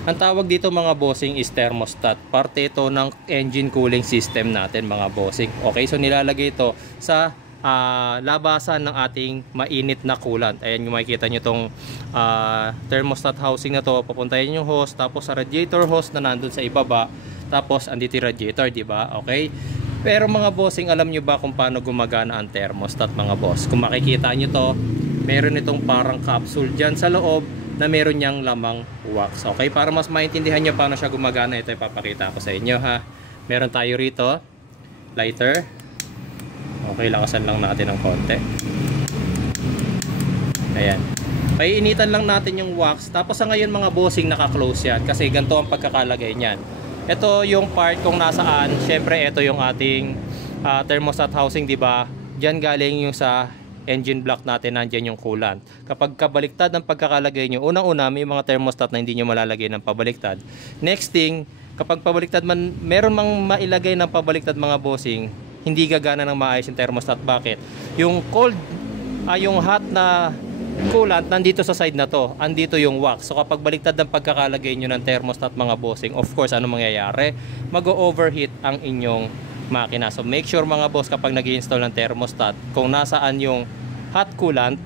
Ang tawag dito mga bossing is thermostat. Parte ito ng engine cooling system natin mga bossing. Okay, so nilalagay ito sa labasan ng ating mainit na coolant. Ayan yung makikita nyo itong thermostat housing na to. Papuntahin yung hose, tapos sa radiator hose na nandun sa ibaba, tapos andito yung radiator, di ba? Okay. Pero mga bossing, alam nyo ba kung paano gumagana ang thermostat mga boss? Kung makikita nyo to, meron itong parang capsule dyan sa loob na meron niyang lamang wax. Okay, para mas maintindihan nyo paano siya gumagana, ito ipapakita ko sa inyo ha. Meron tayo rito lighter. Okay, lakasan lang natin ng konti. Ayan, paiinitan lang natin yung wax. Tapos sa ngayon mga bossing, naka-close yan kasi ganito ang pagkakalagay niyan. Ito yung part kung nasaan. Syempre ito yung ating thermostat housing, di ba? Diyan galing yung sa engine block natin, nandiyan yung coolant. Kapag kabaliktad ang pagkakalagay nyo, unang-una may mga thermostat na hindi nyo malalagay ng pabaliktad. Next thing, kapag pabaliktad man, meron mang mailagay ng pabaliktad mga bossing, hindi gagana ng maayos yung thermostat. Bakit? Yung cold, yung hot na coolant nandito sa side na to, andito yung wax. So kapag baliktad ang pagkakalagay nyo ng thermostat mga bossing, of course ano mangyayari? Mag-overheat ang inyong makina. So make sure mga boss, kapag nag-i-install ng thermostat, kung nasaan yung hot coolant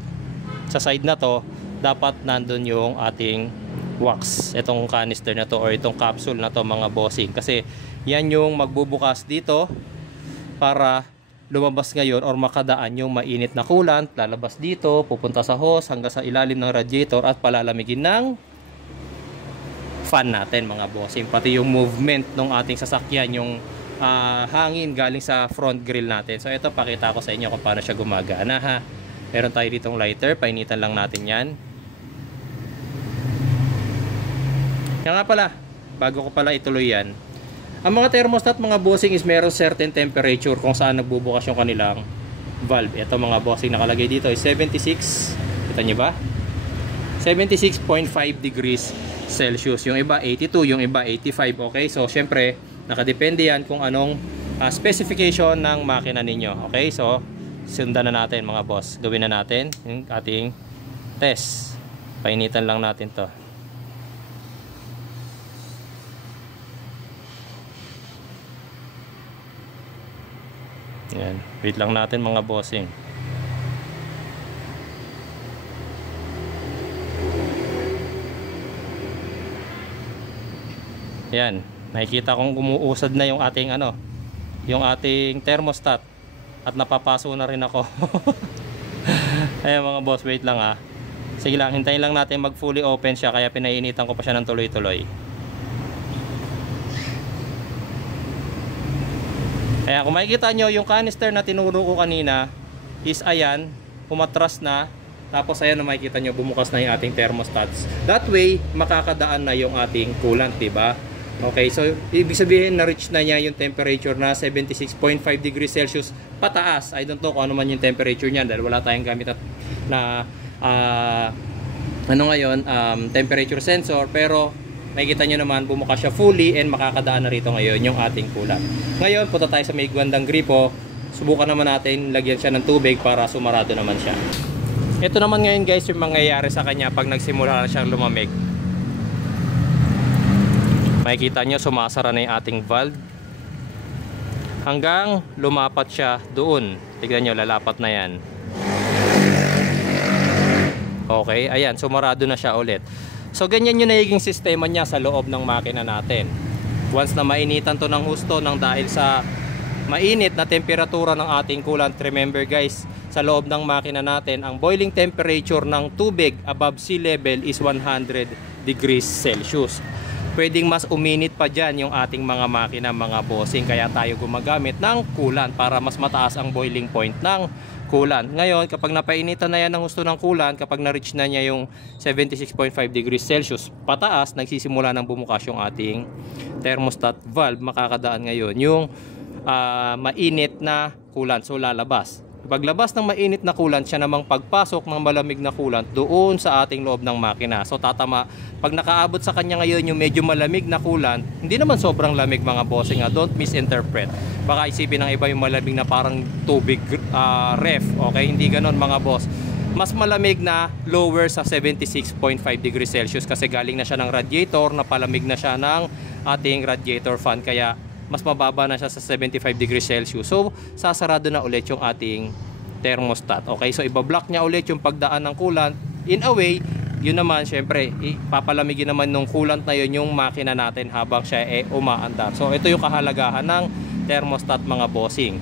sa side na to, dapat nandun yung ating wax, itong canister na to or itong capsule na to mga bossing, kasi yan yung magbubukas dito para lumabas ngayon or makadaan yung mainit na coolant, lalabas dito, pupunta sa hose hanggang sa ilalim ng radiator at palalamigin ng fan natin mga bossing. Pati yung movement ng ating sasakyan, yung hangin galing sa front grill natin. So ito, pakita ko sa inyo kung paano siya gumagana ha. Meron tayo ditong lighter, painitan lang natin yan. Yan nga pala, bago ko pala ituloy yan, ang mga thermostat mga bossing is meron certain temperature kung saan nagbubukas yung kanilang valve. Ito mga bossing, nakalagay dito is 76, kita nyo ba? 76.5 degrees Celsius. Yung iba 82, yung iba 85. Okay, so syempre nakadepende yan kung anong specification ng makina ninyo. Okay, so sundan na natin mga boss. Gawin na natin yung ating test. Painitan lang natin to. Yan. Wait lang natin mga bossing. Yan. Nakikita kong umuusad na yung ating yung ating thermostat at napapaso na rin ako. Ayan mga boss, wait lang ha. Sige lang, hintayin lang natin mag fully open siya, kaya pinainitan ko pa siya ng tuloy-tuloy. Kaya kung makikita nyo, yung canister na tinuro ko kanina is ayan, umatras na. Tapos ayan na makikita nyo, bumukas na yung ating thermostats. That way, makakadaan na yung ating coolant, diba? Okay, so ibig sabihin na-reach na niya yung temperature na 76.5 degrees Celsius pataas. I don't know kung ano man yung temperature niyan dahil wala tayong gamit na temperature sensor. Pero makikita nyo naman, bumukas siya fully and makakadaan na rito ngayon yung ating coolant. Ngayon, punta tayo sa may gwandang gripo. Subukan naman natin lagyan siya ng tubig para sumarado naman siya. Ito naman ngayon guys yung mangyayari sa kanya pag nagsimula na siyang lumamig. Makikita nyo, sumasara na yung ating valve hanggang lumapat siya doon. Tignan nyo, lalapat na yan. Okay, ayan, sumarado na siya ulit. So ganyan yung nagiging sistema niya sa loob ng makina natin. Once na mainitan to ng husto ng dahil sa mainit na temperatura ng ating coolant, remember guys, sa loob ng makina natin, ang boiling temperature ng tubig above sea level is 100 degrees Celsius. Pwedeng mas uminit pa dyan yung ating mga makina mga bossing, kaya tayo gumagamit ng coolant para mas mataas ang boiling point ng coolant. Ngayon, kapag napainitan na yan ng husto ng coolant, kapag na-reach na niya yung 76.5 degrees Celsius pataas, nagsisimula ng bumukas yung ating thermostat valve. Makakadaan ngayon yung mainit na coolant, so lalabas. Paglabas ng mainit na coolant, siya namang pagpasok ng malamig na coolant doon sa ating loob ng makina. So tatama, pag nakaabot sa kanya ngayon yung medyo malamig na coolant, hindi naman sobrang lamig mga bossing, don't misinterpret. Baka isipin ng iba yung malamig na parang tubig ref. Okay, hindi ganon mga boss. mas malamig na lower sa 76.5 degrees Celsius kasi galing na siya ng radiator, napalamig na siya ng ating radiator fan, kaya mas mababa na siya sa 75 degrees Celsius. So sasarado na ulit yung ating thermostat. Okay, so ibablock niya ulit yung pagdaan ng coolant. In a way, yun naman syempre papalamigin naman nung coolant na yun yung makina natin habang siya umaandar. So ito yung kahalagahan ng thermostat mga bossing.